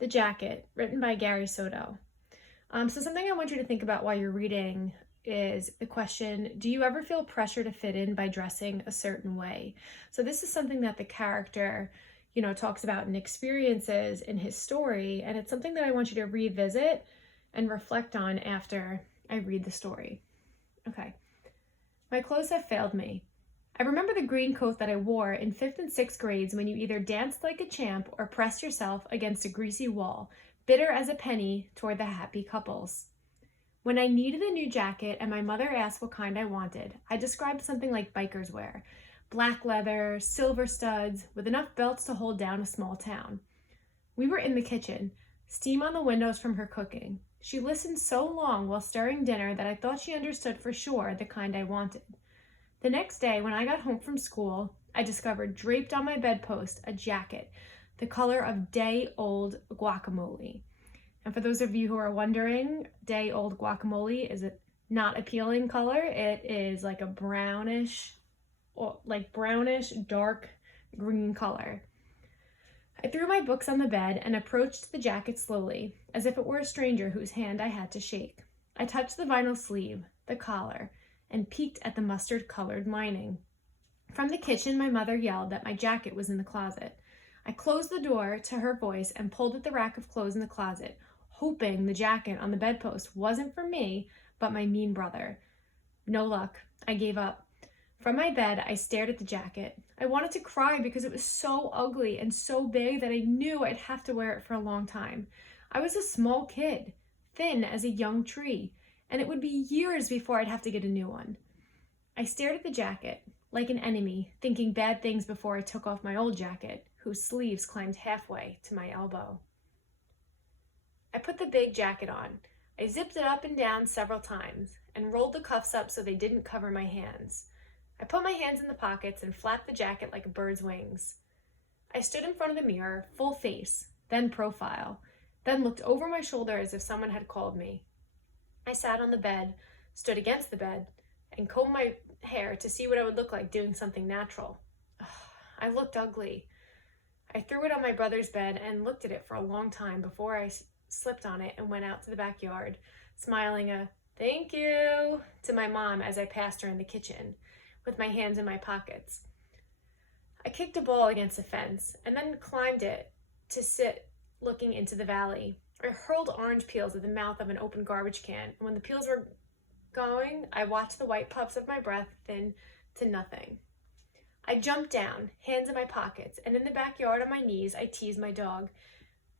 The Jacket, written by Gary Soto. So something I want you to think about while you're reading is the question, do you ever feel pressure to fit in by dressing a certain way? So this is something that the character, talks about and experiences in his story, and it's something that I want you to revisit and reflect on after I read the story. Okay. My clothes have failed me. I remember the green coat that I wore in 5th and 6th grades when you either danced like a champ or pressed yourself against a greasy wall, bitter as a penny toward the happy couples. When I needed a new jacket and my mother asked what kind I wanted, I described something like biker's wear, black leather, silver studs, with enough belts to hold down a small town. We were in the kitchen, steam on the windows from her cooking. She listened so long while stirring dinner that I thought she understood for sure the kind I wanted. The next day, when I got home from school, I discovered draped on my bedpost a jacket, the color of day-old guacamole. And for those of you who are wondering, day-old guacamole is a not appealing color. It is like a brownish, dark green color. I threw my books on the bed and approached the jacket slowly, as if it were a stranger whose hand I had to shake. I touched the vinyl sleeve, the collar, and peeked at the mustard-colored lining. From the kitchen, my mother yelled that my jacket was in the closet. I closed the door to her voice and pulled at the rack of clothes in the closet, hoping the jacket on the bedpost wasn't for me, but my mean brother. No luck. I gave up. From my bed, I stared at the jacket. I wanted to cry because it was so ugly and so big that I knew I'd have to wear it for a long time. I was a small kid, thin as a young tree, and it would be years before I'd have to get a new one. I stared at the jacket, like an enemy, thinking bad things before I took off my old jacket, whose sleeves climbed halfway to my elbow. I put the big jacket on. I zipped it up and down several times, and rolled the cuffs up so they didn't cover my hands. I put my hands in the pockets and flapped the jacket like a bird's wings. I stood in front of the mirror, full face, then profile, then looked over my shoulder as if someone had called me. I sat on the bed, stood against the bed, and combed my hair to see what I would look like doing something natural. Ugh, I looked ugly. I threw it on my brother's bed and looked at it for a long time before I slipped on it and went out to the backyard, smiling a "thank you" to my mom as I passed her in the kitchen, with my hands in my pockets. I kicked a ball against a fence and then climbed it to sit looking into the valley. I hurled orange peels at the mouth of an open garbage can, and when the peels were going, I watched the white puffs of my breath thin to nothing. I jumped down, hands in my pockets, and in the backyard on my knees, I teased my dog,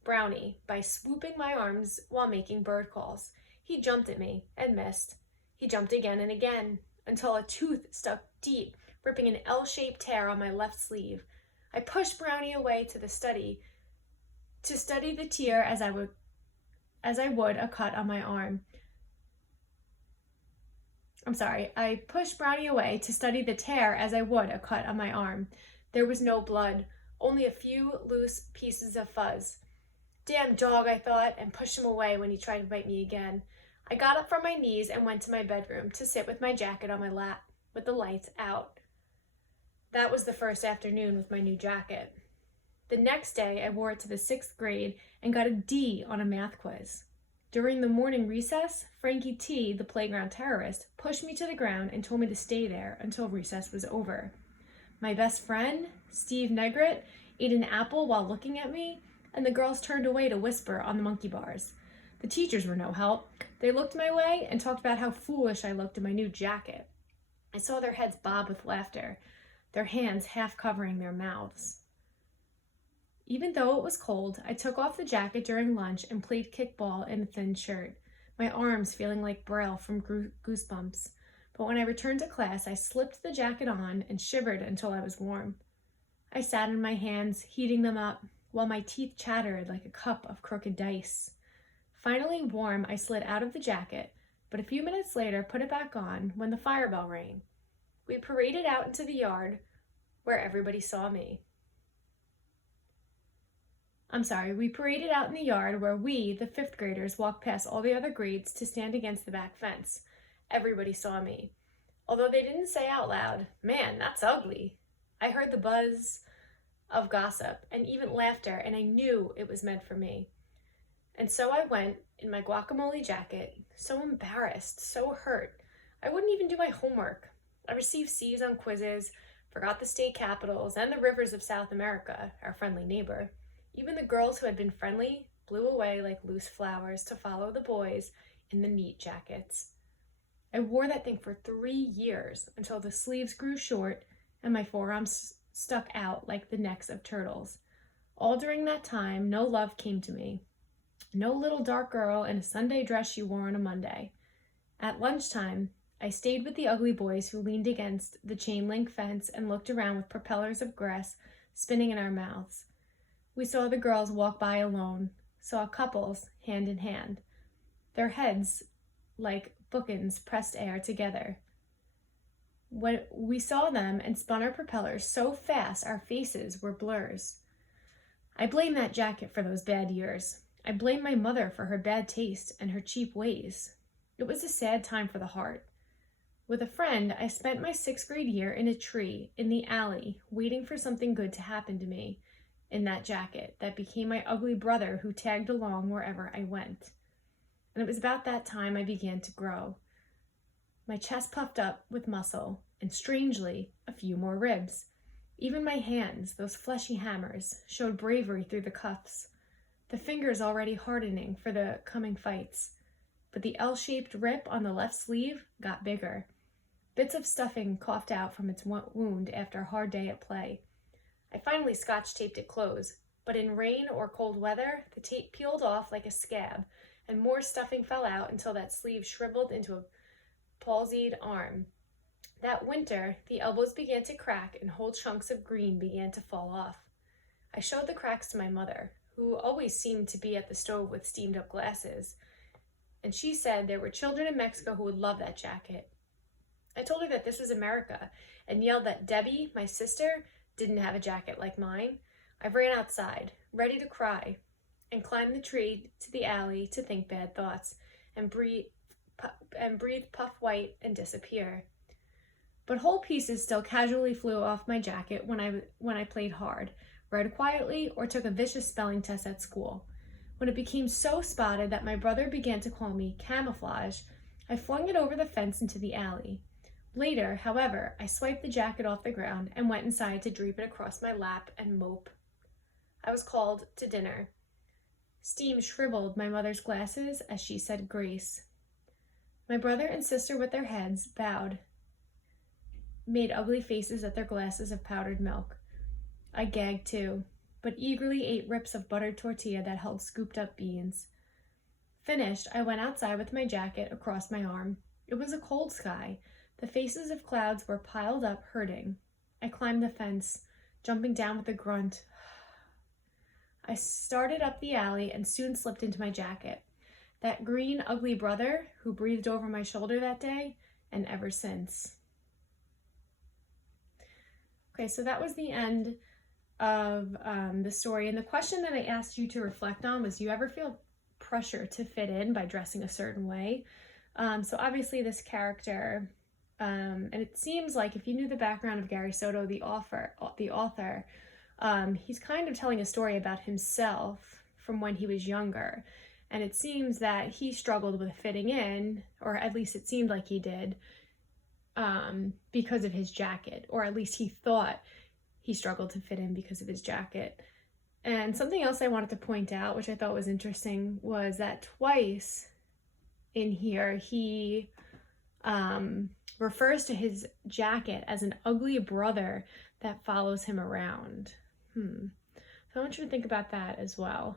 Brownie, by swooping my arms while making bird calls. He jumped at me and missed. He jumped again and again, until a tooth stuck deep, ripping an L-shaped tear on my left sleeve. I pushed Brownie away to study the tear as I would a cut on my arm. I pushed Brownie away to study the tear as I would a cut on my arm. There was no blood, only a few loose pieces of fuzz. Damn dog, I thought, and pushed him away when he tried to bite me again. I got up from my knees and went to my bedroom to sit with my jacket on my lap, with the lights out. That was the first afternoon with my new jacket. The next day, I wore it to the 6th grade and got a D on a math quiz. During the morning recess, Frankie T, the playground terrorist, pushed me to the ground and told me to stay there until recess was over. My best friend, Steve Negret, ate an apple while looking at me, and the girls turned away to whisper on the monkey bars. The teachers were no help. They looked my way and talked about how foolish I looked in my new jacket. I saw their heads bob with laughter, their hands half covering their mouths. Even though it was cold, I took off the jacket during lunch and played kickball in a thin shirt, my arms feeling like Braille from goosebumps. But when I returned to class, I slipped the jacket on and shivered until I was warm. I sat in my hands, heating them up, while my teeth chattered like a cup of crooked dice. Finally warm, I slid out of the jacket, but a few minutes later put it back on when the fire bell rang. We paraded out into the yard where everybody saw me. We paraded out in the yard where we, the 5th graders, walked past all the other grades to stand against the back fence. Everybody saw me. Although they didn't say out loud, "Man, that's ugly." I heard the buzz of gossip and even laughter, and I knew it was meant for me. And so I went in my guacamole jacket, so embarrassed, so hurt. I wouldn't even do my homework. I received C's on quizzes, forgot the state capitals and the rivers of South America, our friendly neighbor. Even the girls who had been friendly blew away like loose flowers to follow the boys in the neat jackets. I wore that thing for 3 years until the sleeves grew short and my forearms stuck out like the necks of turtles. All during that time, no love came to me. No little dark girl in a Sunday dress she wore on a Monday. At lunchtime, I stayed with the ugly boys who leaned against the chain link fence and looked around with propellers of grass spinning in our mouths. We saw the girls walk by alone, saw couples hand in hand, their heads like bookends pressed air together. When we saw them and spun our propellers so fast our faces were blurs. I blame that jacket for those bad years. I blame my mother for her bad taste and her cheap ways. It was a sad time for the heart. With a friend, I spent my 6th grade year in a tree in the alley, waiting for something good to happen to me in that jacket that became my ugly brother who tagged along wherever I went. And it was about that time I began to grow. My chest puffed up with muscle, and strangely, a few more ribs. Even my hands, those fleshy hammers, showed bravery through the cuffs, the fingers already hardening for the coming fights. But the L-shaped rip on the left sleeve got bigger. Bits of stuffing coughed out from its wound after a hard day at play. I finally scotch-taped it closed, but in rain or cold weather, the tape peeled off like a scab, and more stuffing fell out until that sleeve shriveled into a palsied arm. That winter, the elbows began to crack and whole chunks of green began to fall off. I showed the cracks to my mother, who always seemed to be at the stove with steamed-up glasses, and she said there were children in Mexico who would love that jacket. I told her that this was America and yelled that Debbie, my sister, didn't have a jacket like mine. I ran outside, ready to cry, and climbed the tree to the alley to think bad thoughts and breathe puff white and disappear. But whole pieces still casually flew off my jacket when I played hard, read quietly, or took a vicious spelling test at school. When it became so spotted that my brother began to call me camouflage, I flung it over the fence into the alley. Later, however, I swiped the jacket off the ground and went inside to drape it across my lap and mope. I was called to dinner. Steam shriveled my mother's glasses as she said grace. My brother and sister with their heads bowed made ugly faces at their glasses of powdered milk. I gagged too, but eagerly ate rips of buttered tortilla that held scooped up beans. Finished, I went outside with my jacket across my arm. It was a cold sky. The faces of clouds were piled up, hurting. I climbed the fence, jumping down with a grunt. I started up the alley and soon slipped into my jacket. That green, ugly brother who breathed over my shoulder that day, and ever since. Okay, so that was the end of the story. And the question that I asked you to reflect on was, do you ever feel pressure to fit in by dressing a certain way? So obviously this character, and it seems like if you knew the background of Gary Soto, the author, he's kind of telling a story about himself from when he was younger. And it seems that he struggled with fitting in, or at least it seemed like he did, because of his jacket, or at least he thought he struggled to fit in because of his jacket. And something else I wanted to point out, which I thought was interesting, was that twice in here he refers to his jacket as an ugly brother that follows him around. So I want you to think about that as well.